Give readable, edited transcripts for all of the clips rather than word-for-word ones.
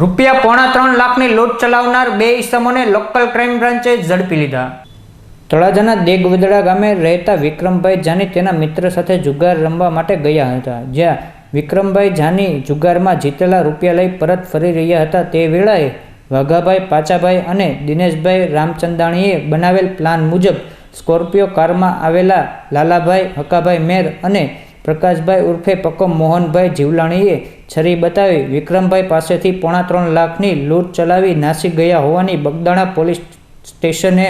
₹3.5 લાખની લૂંટ ચલાવનાર 2 ઈસમોને લોકલ ક્રાઇમ બ્રાન્ચે ઝડપી લીધા। તળાજાના દેગવદડા ગામે રહેતા વિક્રમભાઈ જાની તેના મિત્ર સાથે જુગાર રમવા માટે ગયા હતા, જ્યાં વિક્રમભાઈ જાની જુગારમાં જીતેલા રૂપિયા લઈ પરત ફરી રહ્યા હતા તે વેળાએ વાઘાભાઈ પાચાભાઈ અને દિનેશભાઈ રામચંદાણીએ બનાવેલ પ્લાન મુજબ સ્કોર્પિયો કારમાં આવેલા લાલાભાઈ હકાભાઈ મેર અને પ્રકાશભાઈ ઉર્ફે પક્કો મોહનભાઈ જીવલાણીએ છરી બતાવી વિક્રમભાઈ પાસેથી ₹3.5 લાખની લૂંટ ચલાવી નાસી ગયા હોવાની બગદાણા પોલીસ સ્ટેશને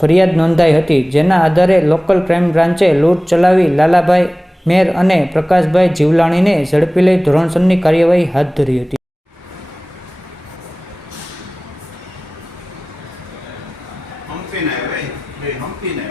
ફરિયાદ નોંધાઈ હતી, જેના આધારે લોકલ ક્રાઇમ બ્રાન્ચે લૂંટ ચલાવી લાલાભાઈ મેર અને પ્રકાશભાઈ જીવલાણીને ઝડપી લઈ ધોરણસરની કાર્યવાહી હાથ ધરી હતી। હમ્પીને